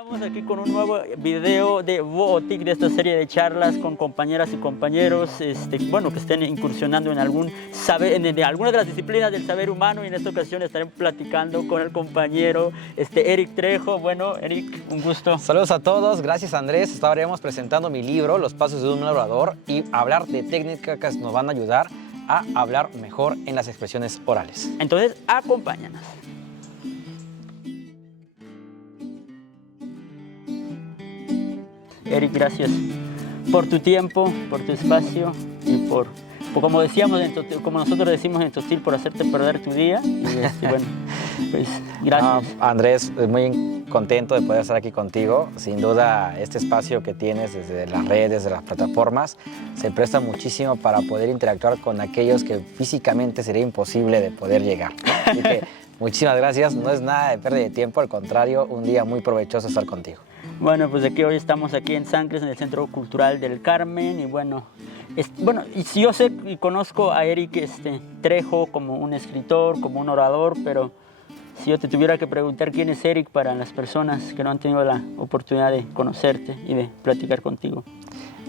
Estamos aquí con un nuevo video de Bootic, de esta serie de charlas con compañeras y compañeros bueno, que estén incursionando en algún saber, en alguna de las disciplinas del saber humano, y en esta ocasión estaré platicando con el compañero Eric Trejo. Bueno, Eric, un gusto. Saludos a todos, gracias Andrés. Estaremos presentando mi libro, Los Pasos de un Orador, y hablar de técnicas que nos van a ayudar a hablar mejor en las expresiones orales. Entonces, acompáñanos. Eric, gracias por tu tiempo, por tu espacio y por como decíamos, como nosotros decimos en Tostil, por hacerte perder tu día. Y bueno, pues gracias. Andrés, muy contento de poder estar aquí contigo. Sin duda, este espacio que tienes desde las redes, desde las plataformas, se presta muchísimo para poder interactuar con aquellos que físicamente sería imposible de poder llegar. Así que muchísimas gracias. No es nada de pérdida de tiempo, al contrario, un día muy provechoso estar contigo. Bueno, pues aquí hoy estamos aquí en San Cris, en el Centro Cultural del Carmen, y bueno, y si yo sé y conozco a Eric Trejo como un escritor, como un orador, pero si yo te tuviera que preguntar quién es Eric para las personas que no han tenido la oportunidad de conocerte y de platicar contigo.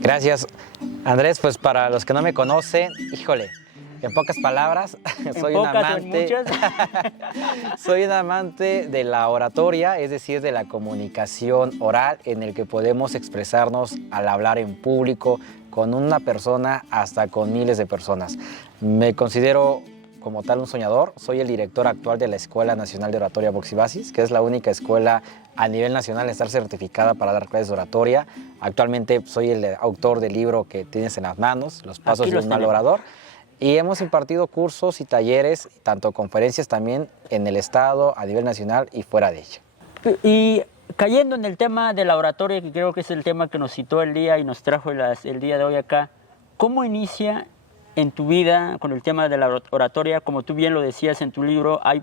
Gracias, Andrés. Pues para los que no me conocen, híjole, en pocas palabras, soy un amante de la oratoria, es decir, de la comunicación oral, en el que podemos expresarnos al hablar en público, con una persona hasta con miles de personas. Me considero como tal un soñador. Soy el director actual de la Escuela Nacional de Oratoria Vox y Basis, que es la única escuela a nivel nacional en estar certificada para dar clases de oratoria. Actualmente soy el autor del libro que tienes en las manos, Los Pasos de un Mal Orador. Y hemos impartido cursos y talleres, tanto conferencias también en el estado, a nivel nacional y fuera de ella. Y cayendo en el tema de la oratoria, que creo que es el tema que nos citó el día y nos trajo el día de hoy acá, ¿cómo inicia en tu vida con el tema de la oratoria? Como tú bien lo decías en tu libro, hay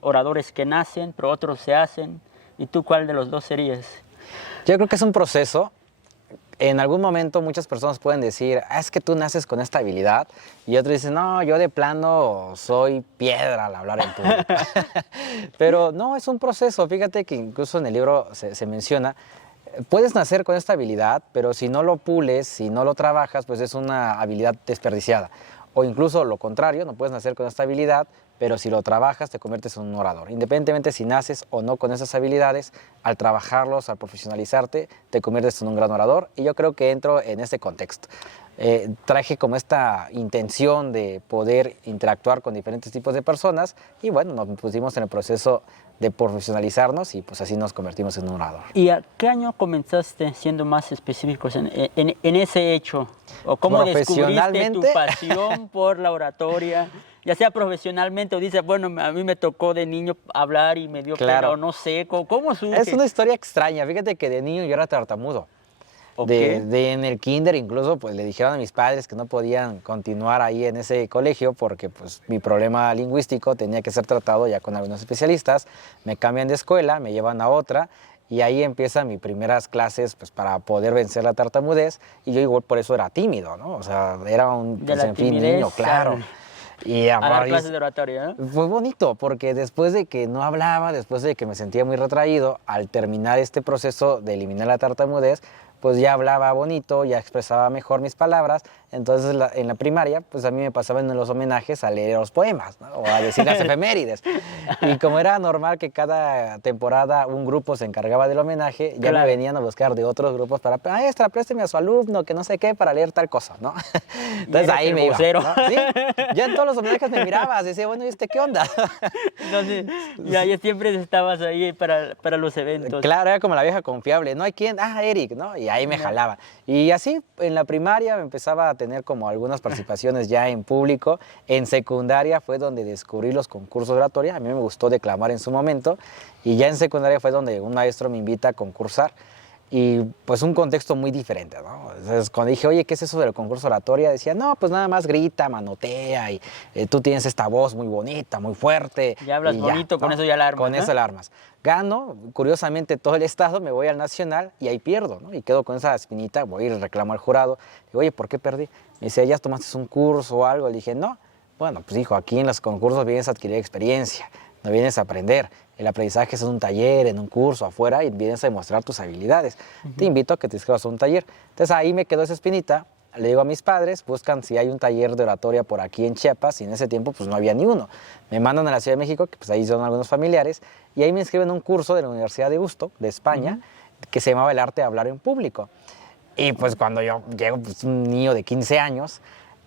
oradores que nacen, pero otros se hacen. ¿Y tú cuál de los dos serías? Yo creo que es un proceso. En algún momento muchas personas pueden decir, es que tú naces con esta habilidad, y otros dicen, no, yo de plano soy piedra al hablar en público. Pero no, es un proceso. Fíjate que incluso en el libro se menciona, puedes nacer con esta habilidad, pero si no lo pules, si no lo trabajas, pues es una habilidad desperdiciada. O incluso lo contrario, no puedes nacer con esta habilidad, pero si lo trabajas te conviertes en un orador. Independientemente si naces o no con esas habilidades, al trabajarlos, al profesionalizarte, te conviertes en un gran orador, y yo creo que entro en este contexto. Traje como esta intención de poder interactuar con diferentes tipos de personas, y bueno, nos pusimos en el proceso de profesionalizarnos, y pues así nos convertimos en un orador. ¿Y a qué año comenzaste, siendo más específicos en ese hecho? ¿O cómo descubriste tu pasión por la oratoria? Ya sea profesionalmente, o dices, bueno, a mí me tocó de niño hablar y me dio pena, o no sé, ¿cómo surge? Es una historia extraña. Fíjate que de niño yo era tartamudo. Okay. En el kinder incluso pues le dijeron a mis padres que no podían continuar ahí en ese colegio porque pues mi problema lingüístico tenía que ser tratado ya con algunos especialistas. Me cambian de escuela, me llevan a otra, y ahí empiezan mis primeras clases pues para poder vencer la tartamudez, y yo igual por eso era tímido, ¿no? O sea, era un pues, en fin, niño, claro. Y a dar clases de oratoria, ¿no? Fue bonito, porque después de que no hablaba, después de que me sentía muy retraído, al terminar este proceso de eliminar la tartamudez, pues ya hablaba bonito, ya expresaba mejor mis palabras. Entonces en la primaria, pues a mí me pasaban en los homenajes a leer los poemas, ¿no? O a decir las efemérides. Y como era normal que cada temporada un grupo se encargaba del homenaje, ya me venían a buscar de otros grupos para, maestra, présteme a su alumno, que no sé qué, para leer tal cosa, ¿no? Entonces ahí me iba, ¿no? ¿Sí? Ya en todos los homenajes me mirabas, decía, bueno, ¿y qué onda? Entonces, ya siempre estabas ahí para los eventos. Claro, era como la vieja confiable, ¿no hay quién? Eric, ¿no? Y ahí me jalaba. Y así, en la primaria empezaba a tener como algunas participaciones ya en público. En secundaria fue donde descubrí los concursos de oratoria. A mí me gustó declamar en su momento, y ya en secundaria fue donde un maestro me invita a concursar. Y pues un contexto muy diferente, ¿no? Entonces cuando dije, oye, ¿qué es eso del concurso de oratoria? Decía, no, pues nada más grita, manotea, y tú tienes esta voz muy bonita, muy fuerte. Ya hablas bonito, ¿no? Con eso ya la armas. Con eso la armas. Gano, curiosamente, todo el estado, me voy al nacional y ahí pierdo, ¿no? Y quedo con esa espinita, voy a ir a reclamar al jurado. Digo, oye, ¿por qué perdí? Me dice, ¿ya tomaste un curso o algo? Le dije, no. Bueno, pues hijo, aquí en los concursos vienes a adquirir experiencia. no vienes a aprender. El aprendizaje es en un taller, en un curso, afuera, y vienes a demostrar tus habilidades. Te invito a que te inscribas a un taller. Entonces ahí me quedó esa espinita. Le digo a mis padres, buscan si hay un taller de oratoria por aquí en Chiapas, y en ese tiempo pues no había ni uno. Me mandan a la Ciudad de México, que pues ahí son algunos familiares, y ahí me inscriben en un curso de la Universidad de Busto, de España, que se llamaba el arte de hablar en público. Y pues cuando yo llego, pues un niño de 15 años,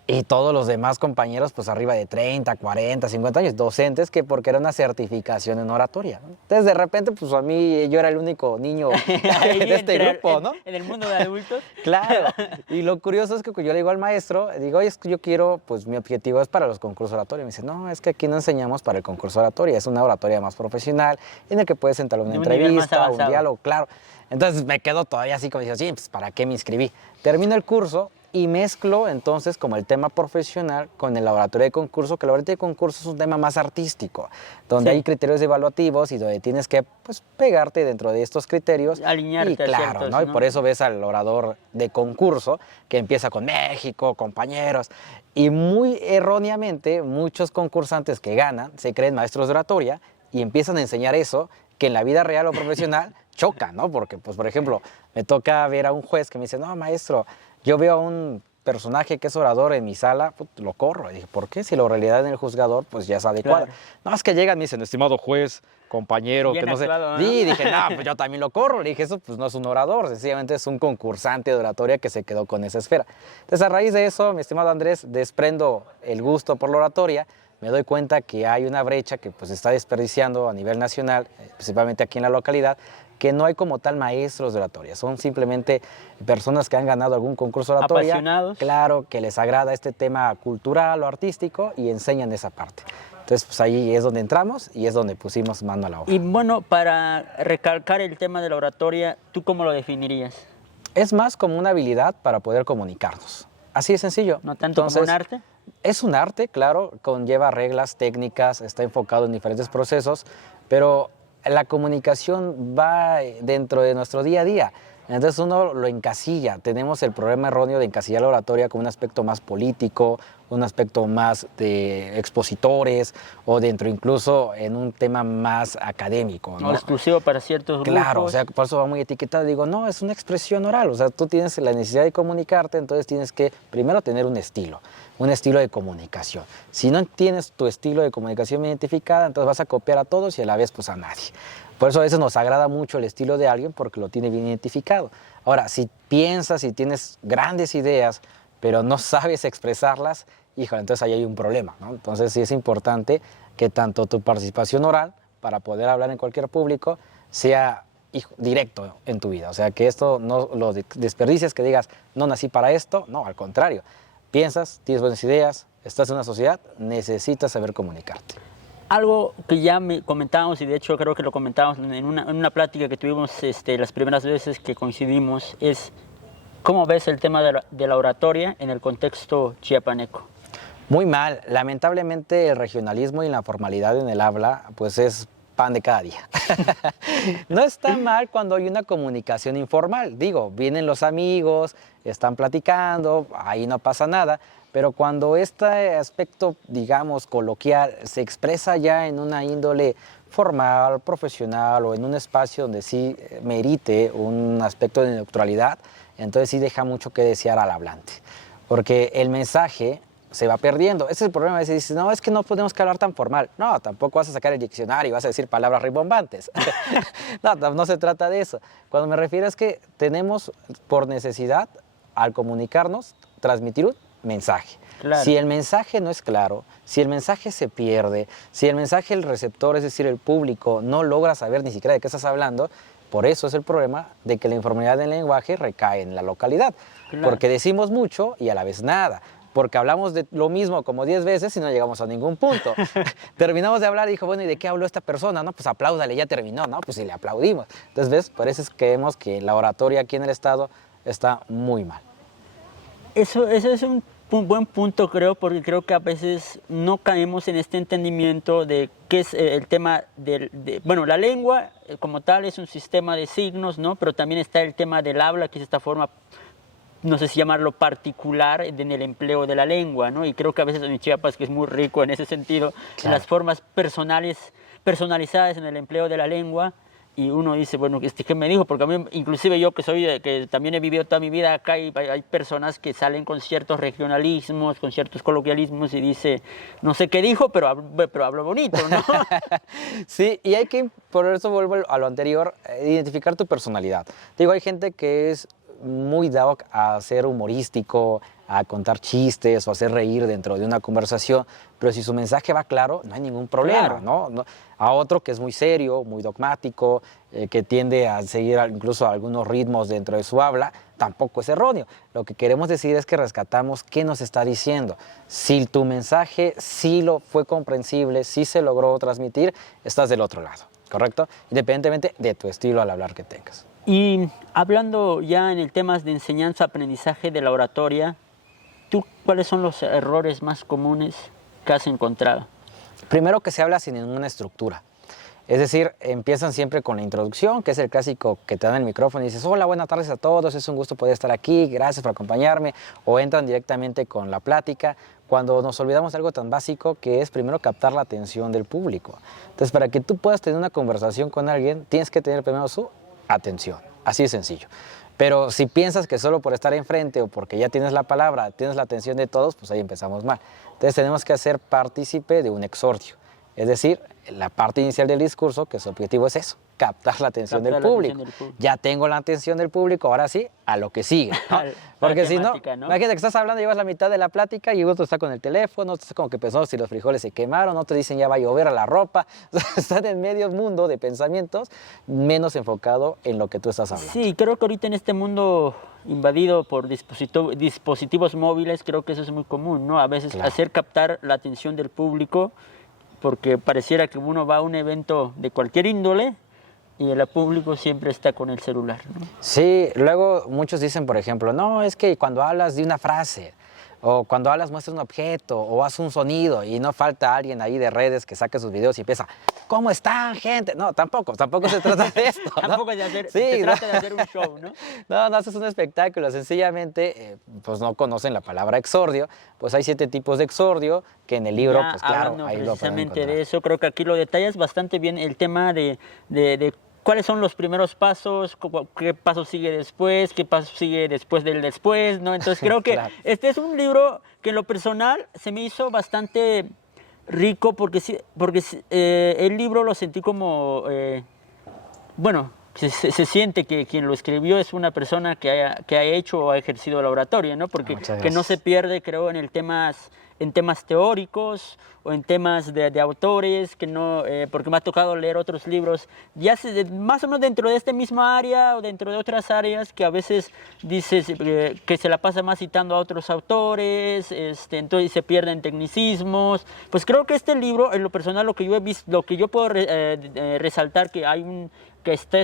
y todos los demás compañeros, pues arriba de 30, 40, 50 años, docentes, que porque era una certificación en oratoria, ¿no? Entonces, de repente, pues a mí, yo era el único niño de este grupo, ¿no? En el mundo de adultos. Claro. Y lo curioso es que yo le digo al maestro, digo, oye, es que yo quiero, pues mi objetivo es para los concursos oratorios. Me dice, no, es que aquí no enseñamos para el concurso oratoria, es una oratoria más profesional, en el que puedes entablar una entrevista, un diálogo, claro. Entonces me quedo todavía así como diciendo, sí, pues ¿para qué me inscribí? Termino el curso y mezclo entonces como el tema profesional con el laboratorio de concurso, que el laboratorio de concurso es un tema más artístico, donde hay criterios evaluativos y donde tienes que pues, pegarte dentro de estos criterios. Alinearte y claro, ciertos, ¿no? Y por eso ves al orador de concurso que empieza con México, compañeros, y muy erróneamente muchos concursantes que ganan se creen maestros de oratoria y empiezan a enseñar eso que en la vida real o profesional choca, ¿no? Porque, pues, por ejemplo, me toca ver a un juez que me dice, no, maestro, yo veo a un personaje que es orador en mi sala, pues, lo corro. Y dije, ¿por qué? Si la oralidad en el juzgador, pues, ya es adecuada. Claro. No, es que llegan y me dicen, estimado juez, compañero, Bien que no actuado, sé. ¿no? Y dije, no, pues yo también lo corro. Le dije, eso pues no es un orador, sencillamente es un concursante de oratoria que se quedó con esa esfera. Entonces, a raíz de eso, mi estimado Andrés, desprendo el gusto por la oratoria. Me doy cuenta que hay una brecha que pues está desperdiciando a nivel nacional, principalmente aquí en la localidad, que no hay como tal maestros de oratoria, son simplemente personas que han ganado algún concurso de oratoria, apasionados, claro, que les agrada este tema cultural o artístico y enseñan esa parte. Entonces, pues ahí es donde entramos y es donde pusimos mano a la obra. Y bueno, para recalcar el tema de la oratoria, ¿tú cómo lo definirías? Es más como una habilidad para poder comunicarnos. Así de sencillo. ¿No tanto como un arte? Es un arte, claro, conlleva reglas, técnicas, está enfocado en diferentes procesos, pero la comunicación va dentro de nuestro día a día. Entonces uno lo encasilla. Tenemos el problema erróneo de encasillar la oratoria como un aspecto más político, un aspecto más de expositores o dentro incluso en un tema más académico, ¿no? O exclusivo para ciertos grupos. Claro, o sea, por eso va muy etiquetado. Digo, no, es una expresión oral. O sea, tú tienes la necesidad de comunicarte, entonces tienes que primero tener un estilo de comunicación. Si no tienes tu estilo de comunicación identificada, entonces vas a copiar a todos y a la vez pues a nadie. Por eso a veces nos agrada mucho el estilo de alguien porque lo tiene bien identificado. Ahora, si piensas y tienes grandes ideas, pero no sabes expresarlas, híjole, entonces ahí hay un problema, ¿no? Entonces sí es importante que tanto tu participación oral, para poder hablar en cualquier público, sea directo en tu vida. O sea, que esto no lo desperdicies, que digas, no nací para esto, no, al contrario. Piensas, tienes buenas ideas, estás en una sociedad, necesitas saber comunicarte. Algo que ya me comentábamos, y de hecho creo que lo comentábamos en una plática que tuvimos las primeras veces que coincidimos, es cómo ves el tema de la oratoria en el contexto chiapaneco. Muy mal. Lamentablemente el regionalismo y la formalidad en el habla pues es pan de cada día. No está mal cuando hay una comunicación informal. Digo, vienen los amigos, están platicando, ahí no pasa nada. Pero cuando este aspecto, digamos, coloquial se expresa ya en una índole formal, profesional o en un espacio donde sí merite un aspecto de neutralidad, entonces sí deja mucho que desear al hablante. Porque el mensaje se va perdiendo. Ese es el problema. A veces dices, no, es que no podemos hablar tan formal. No, tampoco vas a sacar el diccionario y vas a decir palabras rimbombantes. No se trata de eso. Cuando me refiero es que tenemos por necesidad, al comunicarnos, transmitir un mensaje. Claro. Si el mensaje no es claro, si el mensaje se pierde, si el mensaje, el receptor, es decir, el público, no logra saber ni siquiera de qué estás hablando, por eso es el problema de que la informalidad del lenguaje recae en la localidad. Claro. Porque decimos mucho y a la vez nada. Porque hablamos de lo mismo como 10 veces y no llegamos a ningún punto. Terminamos de hablar y dijo, bueno, ¿y de qué habló esta persona? No, pues apláudale, ya terminó, ¿no? Pues sí, le aplaudimos. Entonces, ¿ves? Por eso es que vemos que la oratoria aquí en el estado está muy mal. Eso es un buen punto, creo, porque creo que a veces no caemos en este entendimiento de qué es el tema bueno, la lengua como tal es un sistema de signos, ¿no? Pero también está el tema del habla, que es esta forma, no sé si llamarlo particular, en el empleo de la lengua, ¿no? Y creo que a veces en Chiapas, que es muy rico en ese sentido, claro, en las formas personales personalizadas en el empleo de la lengua. Y uno dice, bueno, ¿qué me dijo? Porque a mí, inclusive yo que también he vivido toda mi vida acá, hay personas que salen con ciertos regionalismos, con ciertos coloquialismos y dice, no sé qué dijo, pero hablo bonito, ¿no? Sí, y hay que, por eso vuelvo a lo anterior, identificar tu personalidad. Digo, hay gente que es muy dado a ser humorístico, a contar chistes o hacer reír dentro de una conversación, pero si su mensaje va claro, no hay ningún problema, Claro. ¿no? A otro que es muy serio, muy dogmático, que tiende a seguir incluso algunos ritmos dentro de su habla, tampoco es erróneo. Lo que queremos decir es que rescatamos qué nos está diciendo. Si tu mensaje sí lo fue comprensible, sí se logró transmitir, estás del otro lado, ¿correcto? Independientemente de tu estilo al hablar que tengas. Y hablando ya en el tema de enseñanza-aprendizaje de la oratoria, ¿tú cuáles son los errores más comunes que has encontrado? Primero, que se habla sin ninguna estructura. Es decir, empiezan siempre con la introducción, que es el clásico que te dan el micrófono y dices, hola, buenas tardes a todos, es un gusto poder estar aquí, gracias por acompañarme, o entran directamente con la plática, cuando nos olvidamos de algo tan básico que es primero captar la atención del público. Entonces, para que tú puedas tener una conversación con alguien, tienes que tener primero su atención, así de sencillo. Pero si piensas que solo por estar enfrente o porque ya tienes la palabra, tienes la atención de todos, pues ahí empezamos mal. Entonces tenemos que hacer partícipe de un exordio. Es decir, la parte inicial del discurso, que su objetivo es eso, captar la atención del público. Ya tengo la atención del público, ahora sí, a lo que sigue, ¿no? Porque si no, imagínate que estás hablando, llevas la mitad de la plática y otro está con el teléfono, otro está como que pensando si los frijoles se quemaron, otro dicen ya va a llover a la ropa. Están en medio mundo de pensamientos, menos enfocado en lo que tú estás hablando. Sí, creo que ahorita en este mundo invadido por dispositivos móviles, creo que eso es muy común, ¿no? A veces hacer captar la atención del público, porque pareciera que uno va a un evento de cualquier índole y el público siempre está con el celular, ¿no? Sí, luego muchos dicen, por ejemplo, no, es que cuando hablas de una frase o cuando hablas muestras un objeto o haces un sonido y no falta alguien ahí de redes que saque sus videos y empieza, ¿cómo están, gente? No, tampoco se trata de esto, ¿no? Tampoco se trata de hacer un show, ¿no? No haces un espectáculo, sencillamente, pues no conocen la palabra exordio, pues hay 7 tipos de exordio que en el libro, pues claro, ahí lo pueden encontrar. De eso, creo que aquí lo detallas bastante bien, el tema de cuáles son los primeros pasos, qué paso sigue después, qué paso sigue después del después, ¿no? Entonces creo que Claro. Este es un libro que en lo personal se me hizo bastante rico porque el libro lo sentí como, bueno, se siente que quien lo escribió es una persona que ha hecho o ha ejercido la oratoria, ¿no? Porque que no se pierde, creo, en temas teóricos o en temas de autores, que no, porque me ha tocado leer otros libros, más o menos dentro de esta misma área o dentro de otras áreas, que a veces dices que se la pasa más citando a otros autores, entonces se pierden tecnicismos. Pues creo que este libro, en lo personal, lo que yo he visto, lo que yo puedo resaltar, que está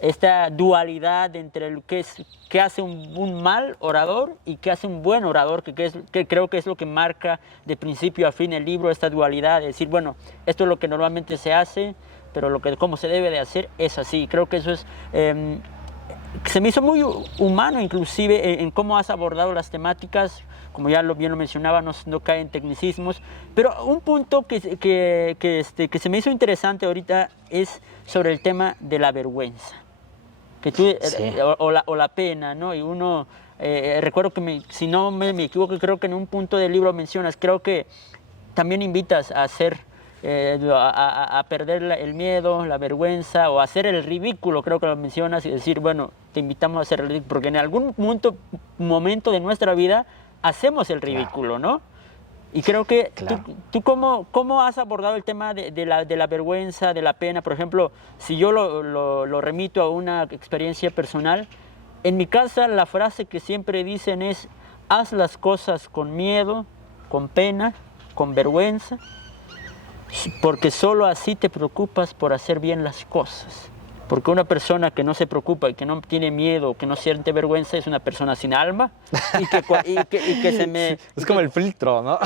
esta dualidad entre el que hace un mal orador y que hace un buen orador, que creo que es lo que marca de principio a fin el libro, esta dualidad, de decir, bueno, esto es lo que normalmente se hace, pero cómo se debe de hacer es así. Creo que eso es, se me hizo muy humano inclusive en cómo has abordado las temáticas, como ya bien lo mencionaba, no cae en tecnicismos, pero un punto que se me hizo interesante ahorita es sobre el tema de la vergüenza. Sí. O la pena, ¿no? Y uno, recuerdo que si no me equivoco, creo que en un punto del libro mencionas, creo que también invitas a hacer, a perder el miedo, la vergüenza, o a hacer el ridículo, creo que lo mencionas, y decir, bueno, te invitamos a hacer el ridículo, porque en algún momento de nuestra vida hacemos el ridículo, ¿no? Y creo que tú ¿cómo has abordado el tema de la vergüenza, de la pena? Por ejemplo, si yo lo remito a una experiencia personal, en mi casa la frase que siempre dicen es, haz las cosas con miedo, con pena, con vergüenza, porque solo así te preocupas por hacer bien las cosas. Porque una persona que no se preocupa y que no tiene miedo, que no siente vergüenza, es una persona sin alma y que se me... Es como el filtro, ¿no?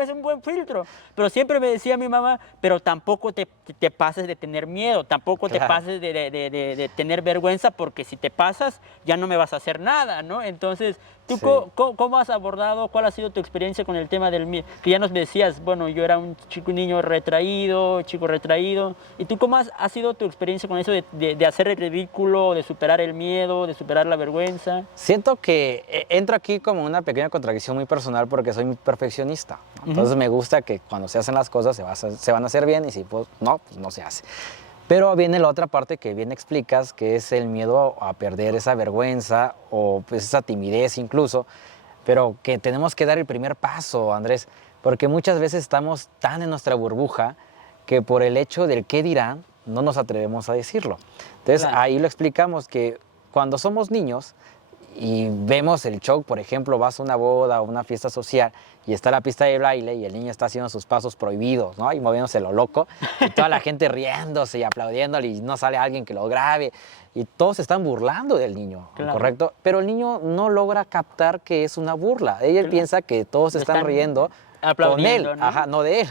Es un buen filtro. Pero siempre me decía mi mamá, pero tampoco te pases de tener miedo, tampoco te pases de tener vergüenza, porque si te pasas ya no me vas a hacer nada, ¿no? Entonces, ¿tú cómo has abordado, cuál ha sido tu experiencia con el tema del miedo? Que ya nos decías, bueno, yo era un niño retraído, chico retraído. ¿Y tú cómo ha sido tu experiencia con eso de hacer el ridículo, de superar el miedo, de superar la vergüenza? Siento que entro aquí como una pequeña contradicción muy personal porque soy muy perfeccionista, ¿no? Entonces me gusta que cuando se hacen las cosas se van a hacer bien, y si pues no se hace. Pero viene la otra parte que bien explicas, que es el miedo a perder esa vergüenza o pues esa timidez incluso, pero que tenemos que dar el primer paso, Andrés, porque muchas veces estamos tan en nuestra burbuja que por el hecho del qué dirán no nos atrevemos a decirlo. Entonces ahí lo explicamos, que cuando somos niños y vemos el show, por ejemplo, vas a una boda o una fiesta social y está la pista de baile y el niño está haciendo sus pasos prohibidos, ¿no? Y moviéndose lo loco, y toda la gente riéndose y aplaudiéndole, y no sale alguien que lo grabe, y todos se están burlando del niño, ¿correcto? Pero el niño no logra captar que es una burla. Él piensa que todos están riendo con él, ¿no? No de él.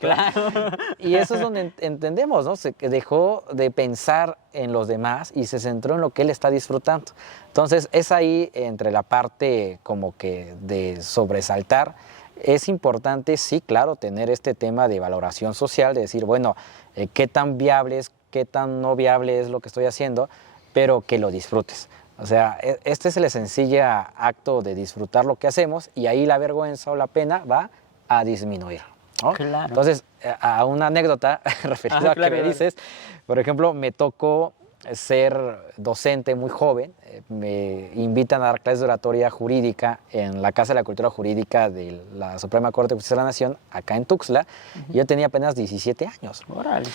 Claro. Y eso es donde entendemos, ¿no? Se dejó de pensar en los demás y se centró en lo que él está disfrutando. Entonces, es ahí entre la parte como que de sobresaltar. Es importante, sí, claro, tener este tema de valoración social, de decir, bueno, qué tan viable es, qué tan no viable es lo que estoy haciendo, pero que lo disfrutes. O sea, este es el sencillo acto de disfrutar lo que hacemos, y ahí la vergüenza o la pena va a disminuir, ¿no? Claro. Entonces, a una anécdota referida a lo que me dices, por ejemplo, me tocó ser docente muy joven. Me invitan a dar clases de oratoria jurídica en la Casa de la Cultura Jurídica de la Suprema Corte de Justicia de la Nación, acá en Tuxtla. Y yo tenía apenas 17 años. Órale.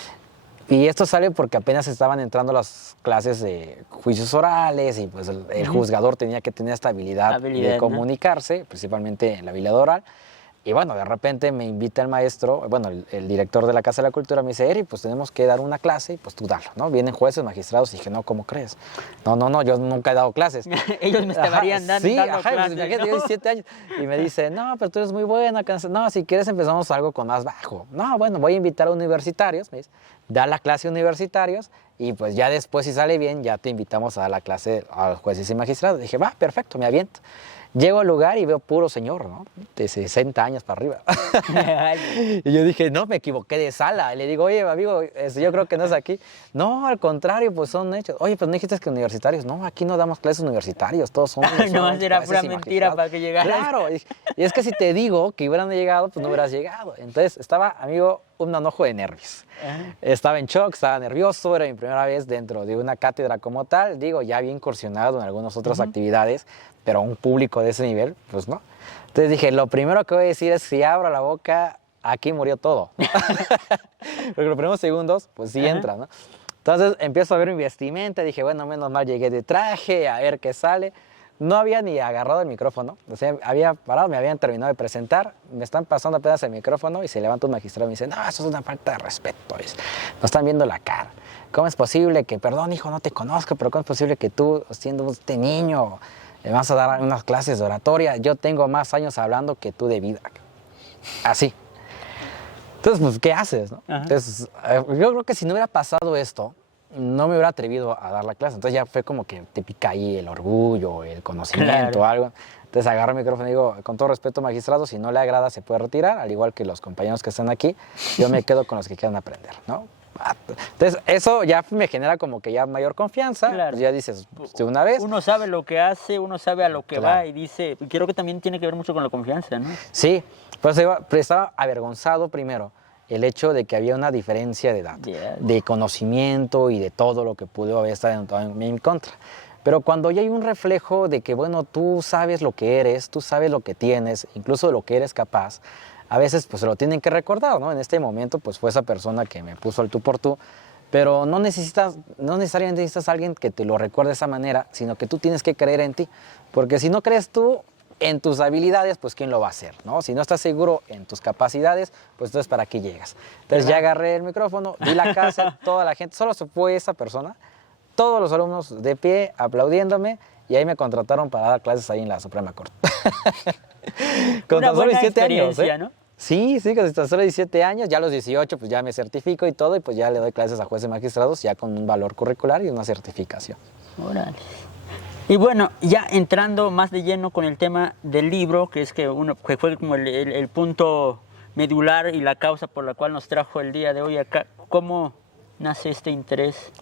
Y esto sale porque apenas estaban entrando las clases de juicios orales, y pues el juzgador tenía que tener esta habilidad de comunicarse, principalmente en la habilidad oral. Y bueno, de repente me invita el maestro, bueno, el director de la Casa de la Cultura, me dice, Eri, pues tenemos que dar una clase, y pues tú dalo, ¿no? Vienen jueces, magistrados, y dije, no, ¿cómo crees? No, yo nunca he dado clases. Ellos me estarían dando clases, pues, ¿no? Yo 17 años, y me dice, no, pero tú eres muy buena, no, si quieres empezamos algo con más bajo. No, bueno, voy a invitar a universitarios, me dice, da la clase a universitarios, y pues ya después, si sale bien, ya te invitamos a dar la clase a jueces y magistrados. Dije, va, perfecto, me aviento. Llego al lugar y veo puro señor, ¿no? De 60 años para arriba. Y yo dije, no, me equivoqué de sala. Y le digo, oye, amigo, yo creo que no es aquí. No, al contrario, pues son hechos. Oye, pues no dijiste que universitarios. No, aquí no damos clases universitarios, todos son... No, era pura mentira para que llegaras. Claro, y es que si te digo que hubieran llegado, pues no hubieras llegado. Entonces estaba, amigo, un manojo de nervios. Estaba en shock, estaba nervioso, era mi primera vez dentro de una cátedra como tal. Digo, ya había incursionado en algunas otras actividades, pero un público de ese nivel, pues no. Entonces dije, lo primero que voy a decir es, si abro la boca, aquí murió todo. Porque los primeros segundos, pues sí entra, ¿no? Entonces empiezo a ver mi vestimenta, dije, bueno, menos mal llegué de traje, a ver qué sale. No había ni agarrado el micrófono, o sea, había parado, me habían terminado de presentar, me están pasando apenas el micrófono y se levanta un magistrado y me dice, no, eso es una falta de respeto, no están viendo la cara. ¿Cómo es posible que, perdón, hijo, no te conozco, pero cómo es posible que tú, siendo este niño, le vas a dar unas clases de oratoria? Yo tengo más años hablando que tú de vida. Así. Entonces, pues, ¿qué haces, no? Entonces, yo creo que si no hubiera pasado esto, no me hubiera atrevido a dar la clase. Entonces ya fue como que te pica ahí el orgullo, el conocimiento, algo. Entonces agarro el micrófono y digo, con todo respeto, magistrado, si no le agrada se puede retirar, al igual que los compañeros que están aquí, yo me quedo con los que quieran aprender, ¿no? Entonces eso ya me genera como que ya mayor confianza, pues ya dices, de una vez. Uno sabe lo que hace, uno sabe a lo que va, y dice, creo que también tiene que ver mucho con la confianza, ¿no? Sí, pues estaba avergonzado primero el hecho de que había una diferencia de edad, de conocimiento y de todo lo que pudo haber estado en mi contra. Pero cuando ya hay un reflejo de que, bueno, tú sabes lo que eres, tú sabes lo que tienes, incluso de lo que eres capaz, a veces pues se lo tienen que recordar, ¿no? En este momento pues fue esa persona que me puso el tú por tú, pero no necesariamente necesitas a alguien que te lo recuerde de esa manera, sino que tú tienes que creer en ti, porque si no crees tú, en tus habilidades, pues ¿quién lo va a hacer? ¿No? Si no estás seguro en tus capacidades, pues entonces ¿para qué llegas? Entonces ya agarré el micrófono, di la clase, toda la gente, solo se fue esa persona, todos los alumnos de pie aplaudiéndome y ahí me contrataron para dar clases ahí en la Suprema Corte. Con Una tan solo buena 17 años, experiencia, ¿no? Sí, con tan solo 17 años, ya a los 18 pues ya me certifico y todo, y pues ya le doy clases a jueces y magistrados ya con un valor curricular y una certificación. Órale. Y bueno, ya entrando más de lleno con el tema del libro, que es que fue como el punto medular y la causa por la cual nos trajo el día de hoy acá, ¿cómo nace este interés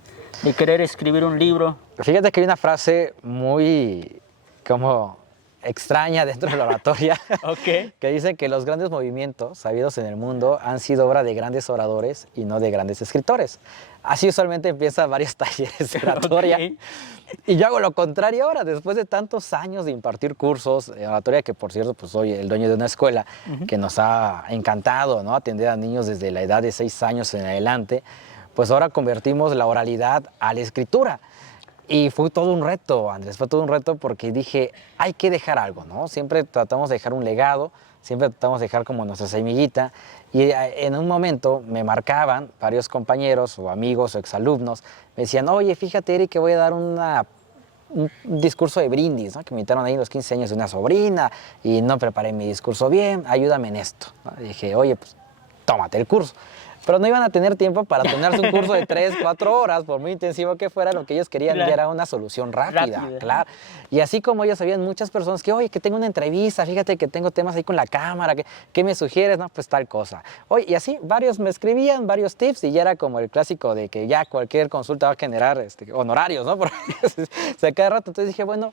de querer escribir un libro? Fíjate que hay una frase muy como extraña dentro de la oratoria Ok. que dice que los grandes movimientos habidos en el mundo han sido obra de grandes oradores y no de grandes escritores. Así usualmente empiezan varios talleres de oratoria. Ok. Y yo hago lo contrario ahora, después de tantos años de impartir cursos de oratoria, que por cierto, pues soy el dueño de una escuela que nos ha encantado, ¿no? Atender a niños desde la edad de 6 años en adelante, pues ahora convertimos la oralidad a la escritura. Y fue todo un reto, Andrés, fue todo un reto porque dije, hay que dejar algo, ¿no? Siempre tratamos de dejar un legado, siempre tratamos de dejar como nuestra semillita. Y en un momento me marcaban varios compañeros o amigos o exalumnos, me decían, oye, fíjate, Eric, que voy a dar un discurso de brindis, ¿no? Que me invitaron ahí los 15 años de una sobrina y no preparé mi discurso bien, ayúdame en esto, ¿no? Y dije, oye, pues tómate el curso. Pero no iban a tener tiempo para tomarse un curso de 3, 4 horas, por muy intensivo que fuera, lo que ellos querían Claro. ya era una solución rápida, claro. Y así como ellos habían muchas personas que, oye, que tengo una entrevista, fíjate que tengo temas ahí con la cámara, ¿qué me sugieres? No, pues tal cosa. Oye, y así varios me escribían, varios tips, y ya era como el clásico de que ya cualquier consulta va a generar honorarios, ¿no? Porque cada rato. Entonces dije, bueno,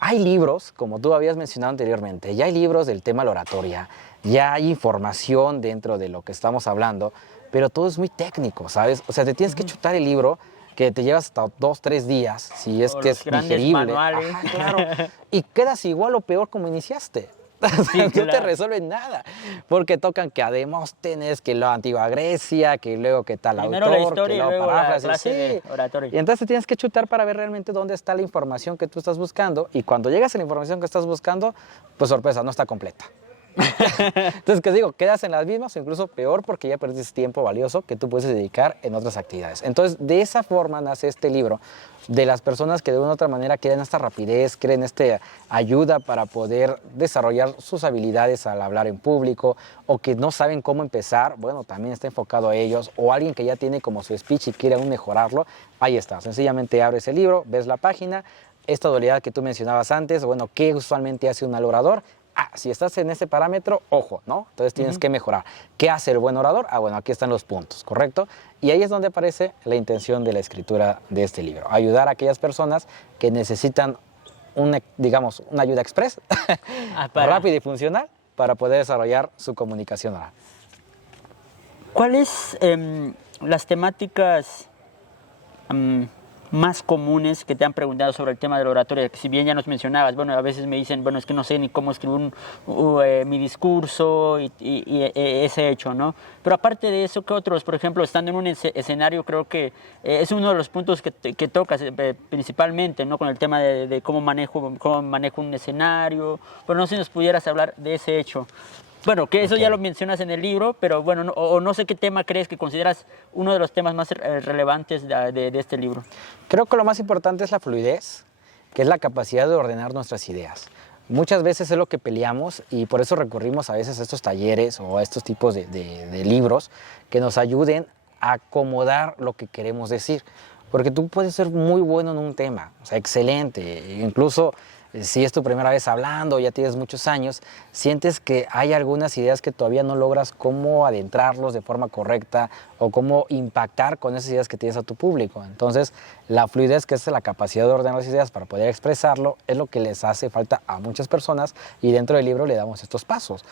hay libros, como tú habías mencionado anteriormente, ya hay libros del tema de la oratoria, ya hay información dentro de lo que estamos hablando, pero todo es muy técnico, ¿sabes? O sea, te tienes que chutar el libro que te llevas hasta 2, 3 días, si es O que los es grandes digerible. manuales. Ajá, claro. Y quedas igual o peor como iniciaste. Sí, No te claro. resuelven nada, porque tocan que a Demóstenes, que la antigua Grecia, que luego que tal Primero autor, la historia que y luego luego la paráfrasis. clase de Sí. oratoria. Y entonces tienes que chutar para ver realmente dónde está la información que tú estás buscando, y cuando llegas a la información que estás buscando, pues sorpresa, no está completa. Entonces, ¿qué digo? Quedas en las mismas o incluso peor porque ya perdiste tiempo valioso que tú puedes dedicar en otras actividades. Entonces, de esa forma nace este libro de las personas que de una u otra manera quieren esta rapidez, quieren esta ayuda para poder desarrollar sus habilidades al hablar en público o que no saben cómo empezar. Bueno, también está enfocado a ellos, o alguien que ya tiene como su speech y quiere aún mejorarlo. Ahí está, sencillamente abres el libro, ves la página, esta dualidad que tú mencionabas antes, bueno, ¿qué usualmente hace un orador? Ah, si estás en ese parámetro, ojo, ¿no? Entonces tienes que mejorar. ¿Qué hace el buen orador? Ah, bueno, aquí están los puntos, ¿correcto? Y ahí es donde aparece la intención de la escritura de este libro. Ayudar a aquellas personas que necesitan, una ayuda express, rápida y funcional, para poder desarrollar su comunicación oral. ¿Cuáles las temáticas más comunes que te han preguntado sobre el tema de la oratoria? Si bien ya nos mencionabas, bueno, a veces me dicen, bueno, es que no sé ni cómo escribir mi discurso y ese hecho, ¿no? Pero aparte de eso, ¿qué otros? Por ejemplo, estando en un escenario, creo que es uno de los puntos que tocas principalmente, ¿no? Con el tema de cómo manejo un escenario. Pero no sé si nos pudieras hablar de ese hecho. Bueno, que eso ya lo mencionas en el libro, pero bueno, no sé qué tema crees que consideras uno de los temas más relevantes de este libro. Creo que lo más importante es la fluidez, que es la capacidad de ordenar nuestras ideas. Muchas veces es lo que peleamos y por eso recurrimos a veces a estos talleres o a estos tipos de libros que nos ayuden a acomodar lo que queremos decir. Porque tú puedes ser muy bueno en un tema, o sea, excelente, incluso si es tu primera vez hablando, ya tienes muchos años, sientes que hay algunas ideas que todavía no logras cómo adentrarlos de forma correcta o cómo impactar con esas ideas que tienes a tu público. Entonces, la fluidez, que es la capacidad de ordenar las ideas para poder expresarlo, es lo que les hace falta a muchas personas y dentro del libro le damos estos pasos.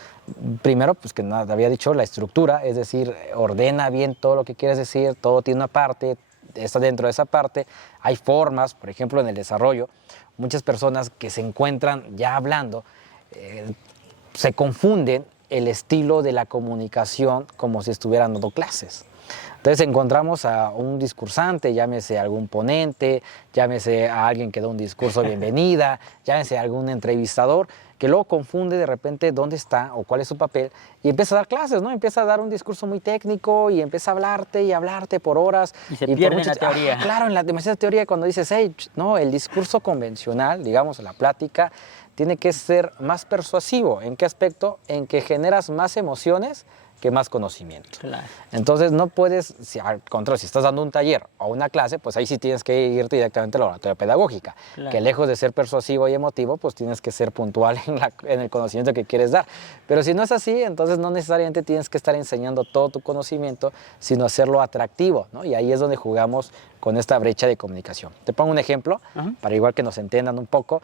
Primero, pues que nada, había dicho, la estructura, es decir, ordena bien todo lo que quieres decir, todo tiene una parte, está dentro de esa parte, hay formas, por ejemplo, en el desarrollo, muchas personas que se encuentran ya hablando se confunden el estilo de la comunicación como si estuvieran dando clases. Entonces encontramos a un discursante, llámese algún ponente, llámese a alguien que da un discurso de bienvenida, llámese a algún entrevistador, que luego confunde de repente dónde está o cuál es su papel y empieza a dar clases, ¿no? Empieza a dar un discurso muy técnico y empieza a hablarte y hablarte por horas. Y se pierde en la teoría. Claro, en la demasiada teoría cuando dices, hey, no, el discurso convencional, digamos, la plática, tiene que ser más persuasivo. ¿En qué aspecto? En que generas más emociones que más conocimiento. Claro. Entonces no puedes, al contrario, si estás dando un taller o una clase, pues ahí sí tienes que irte directamente a la oratoria pedagógica, Claro. que lejos de ser persuasivo y emotivo, pues tienes que ser puntual en el conocimiento que quieres dar. Pero si no es así, entonces no necesariamente tienes que estar enseñando todo tu conocimiento, sino hacerlo atractivo, ¿no? Y ahí es donde jugamos con esta brecha de comunicación. Te pongo un ejemplo, para igual que nos entiendan un poco.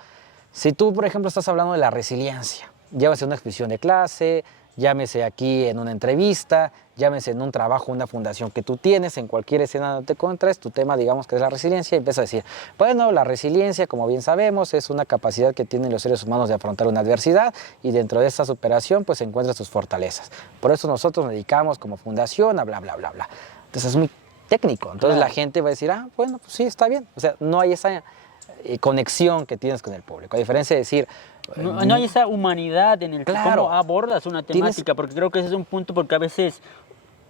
Si tú, por ejemplo, estás hablando de la resiliencia, llévase una exposición de clase, llámese aquí en una entrevista, llámese en un trabajo, una fundación que tú tienes, en cualquier escena donde te encuentres, tu tema digamos que es la resiliencia y empieza a decir, bueno, la resiliencia, como bien sabemos, es una capacidad que tienen los seres humanos de afrontar una adversidad y dentro de esa superación pues se encuentran sus fortalezas. Por eso nosotros nos dedicamos como fundación a bla, bla, bla, bla. Entonces es muy técnico, entonces la gente va a decir, bueno, pues sí, está bien. O sea, no hay esa conexión que tienes con el público, a diferencia de decir, no hay esa humanidad en el claro, cómo abordas una temática, porque creo que ese es un punto, porque a veces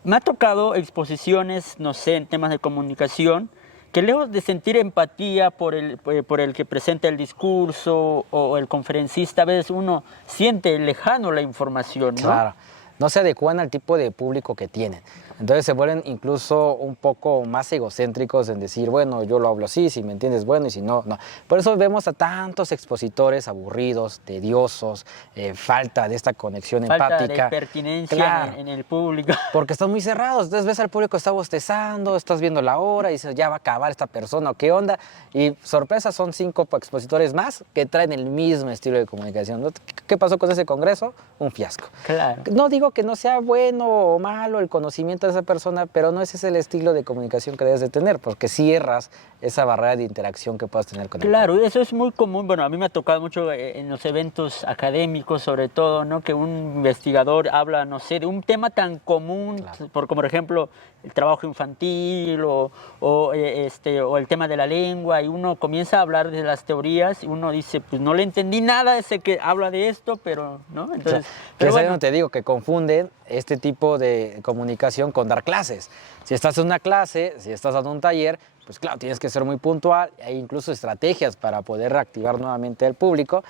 me ha tocado exposiciones, no sé, en temas de comunicación, que lejos de sentir empatía por el que presenta el discurso o el conferencista, a veces uno siente lejano la información, ¿no? Claro, no se adecuan al tipo de público que tienen. Entonces se vuelven incluso un poco más egocéntricos en decir, bueno, yo lo hablo así, si me entiendes, bueno, y si no, no. Por eso vemos a tantos expositores aburridos, tediosos, falta de esta conexión empática. Falta de pertinencia claro, en el público. Porque están muy cerrados. Entonces ves al público, está bostezando, estás viendo la hora y dices, ya va a acabar esta persona, ¿qué onda? Y sorpresa, son 5 expositores más que traen el mismo estilo de comunicación. ¿Qué pasó con ese congreso? Un fiasco. Claro. No digo que no sea bueno o malo el conocimiento de esa persona, pero no ese es el estilo de comunicación que debes de tener, porque cierras esa barrera de interacción que puedas tener con el Claro, público. eso es muy común. Bueno, a mí me ha tocado mucho en los eventos académicos, sobre todo, ¿no? Que un investigador habla, no sé, de un tema tan común, Claro. como por ejemplo el trabajo infantil o el tema de la lengua, y uno comienza a hablar de las teorías y uno dice, pues no le entendí nada, ese que habla de esto, pero, ¿no? Entonces, pero bueno, te digo que confunden este tipo de comunicación con dar clases. Si estás en una clase, si estás dando un taller, pues claro, tienes que ser muy puntual, hay incluso estrategias para poder reactivar nuevamente al público,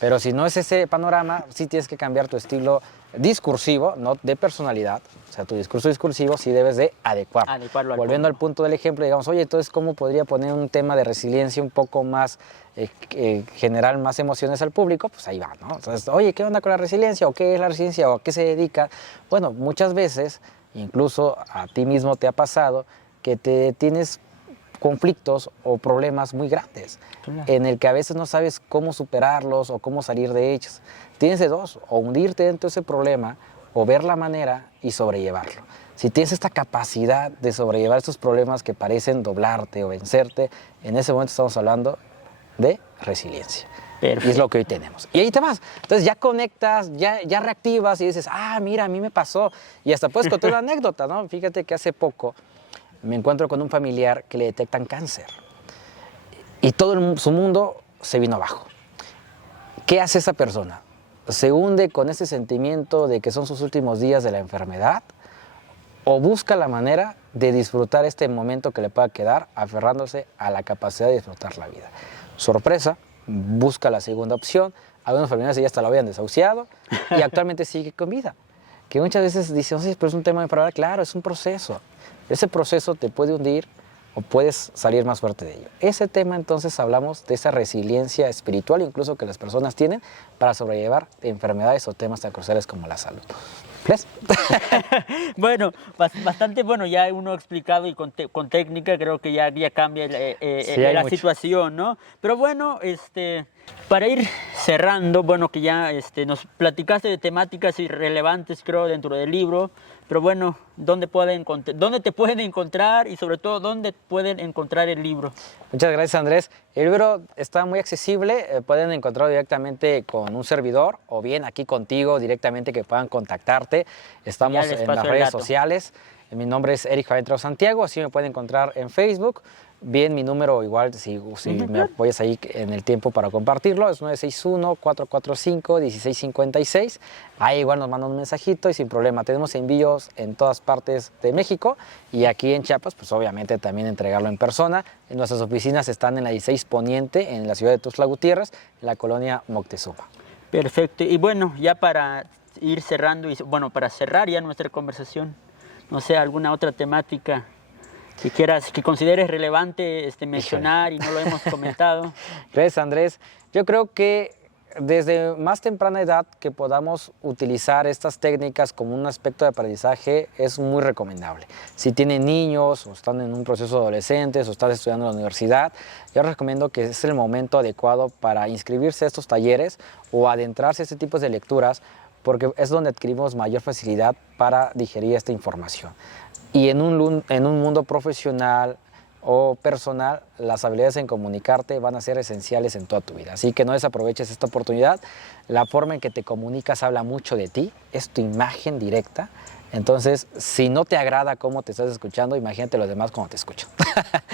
pero si no es ese panorama, sí tienes que cambiar tu estilo discursivo, no de personalidad, o sea, tu discurso discursivo sí debes de Adecuarlo al Volviendo al punto del ejemplo, digamos, oye, entonces, ¿cómo podría poner un tema de resiliencia un poco más, generar más emociones al público? Pues ahí va, ¿no? Entonces, oye, ¿qué onda con la resiliencia? ¿O qué es la resiliencia? ¿O a qué se dedica? Bueno, muchas veces, incluso a ti mismo te ha pasado, que tienes conflictos o problemas muy grandes, Claro. en el que a veces no sabes cómo superarlos o cómo salir de ellos. Tienes de dos, o hundirte dentro de ese problema o ver la manera y sobrellevarlo. Si tienes esta capacidad de sobrellevar estos problemas que parecen doblarte o vencerte, en ese momento estamos hablando de resiliencia. Perfecto. Y es lo que hoy tenemos. Y ahí te vas. Entonces ya conectas, ya reactivas y dices, mira, a mí me pasó. Y hasta puedes contar una anécdota, ¿no? Fíjate que hace poco me encuentro con un familiar que le detectan cáncer. Y todo su mundo se vino abajo. ¿Qué hace esa persona? ¿Se hunde con ese sentimiento de que son sus últimos días de la enfermedad? ¿O busca la manera de disfrutar este momento que le pueda quedar, aferrándose a la capacidad de disfrutar la vida? Sorpresa, busca la segunda opción. Algunos familiares ya hasta lo habían desahuciado y actualmente sigue con vida. Que muchas veces dicen, sí, pero es un tema de enfermedad. Claro, es un proceso. Ese proceso te puede hundir o puedes salir más fuerte de ello. Ese tema, entonces, hablamos de esa resiliencia espiritual incluso que las personas tienen para sobrellevar enfermedades o temas tan cruciales como la salud. ¿Ves? Bueno, bastante bueno, ya uno ha explicado y con técnica creo que ya cambia la situación, ¿no? Pero bueno, para ir cerrando, bueno, que ya nos platicaste de temáticas irrelevantes, creo, dentro del libro, pero bueno, ¿dónde te pueden encontrar y sobre todo dónde pueden encontrar el libro? Muchas gracias, Andrés. El libro está muy accesible, pueden encontrarlo directamente con un servidor o bien aquí contigo directamente que puedan contactarte. Estamos en las redes sociales. Mi nombre es Eric Javier Santiago, así me pueden encontrar en Facebook. Bien, mi número igual, si me apoyas ahí en el tiempo para compartirlo, es 961-445-1656. Ahí igual nos mandan un mensajito y sin problema. Tenemos envíos en todas partes de México y aquí en Chiapas, pues obviamente también entregarlo en persona. Nuestras oficinas están en la 16 Poniente, en la ciudad de Tuxtla Gutiérrez, en la colonia Moctezuma. Perfecto. Y bueno, ya para ir cerrando, y bueno, para cerrar ya nuestra conversación, no sé, alguna otra temática que consideres relevante mencionar y no lo hemos comentado. Gracias, Andrés. Yo creo que desde más temprana edad que podamos utilizar estas técnicas como un aspecto de aprendizaje es muy recomendable. Si tienen niños o están en un proceso de adolescentes o están estudiando en la universidad, yo les recomiendo que es el momento adecuado para inscribirse a estos talleres o adentrarse a este tipo de lecturas, porque es donde adquirimos mayor facilidad para digerir esta información. Y en un mundo profesional o personal, las habilidades en comunicarte van a ser esenciales en toda tu vida. Así que no desaproveches esta oportunidad. La forma en que te comunicas habla mucho de ti, es tu imagen directa. Entonces, si no te agrada cómo te estás escuchando, imagínate los demás cómo te escuchan.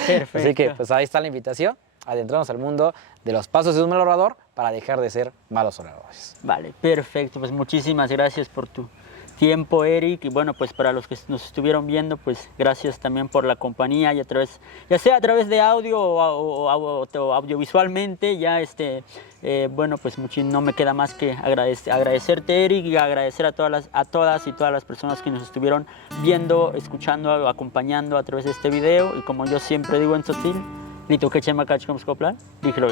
Perfecto. Así que pues ahí está la invitación. Adentrarnos al mundo de los pasos de un mal orador para dejar de ser malos oradores. Vale, perfecto. Pues muchísimas gracias por tu tiempo, Eric, y bueno, pues para los que nos estuvieron viendo, pues gracias también por la compañía, y ya sea a través de audio o audiovisualmente, bueno, pues no me queda más que agradecerte, Eric, y agradecer a todas y todas las personas que nos estuvieron viendo, escuchando, acompañando a través de este video, y como yo siempre digo en Tzotzil, Lito que chema cachcom skopla, dígelo,